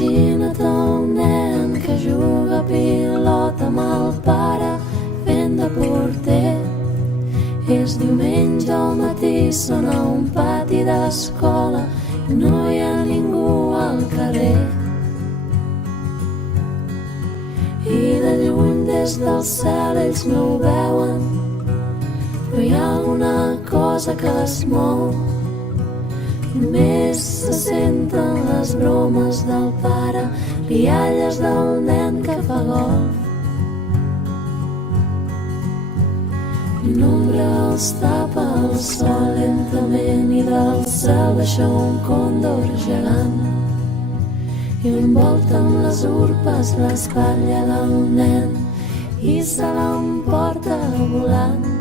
Imagina't un nen que juga a pilota amb el pare fent de porter. És diumenge al matí, sona un pati d'escola i no hi ha ningú al carrer. I de lluny des del cel ells no ho veuen, però hi ha alguna cosa que es mou. Només se senten les bromes del pare, rialles del nen que fa golf. I una ombra els tapa el sol lentament i del cel baixa un còndor gegant i envolta amb les urpes l'espatlla del nen i se l'emporta volant.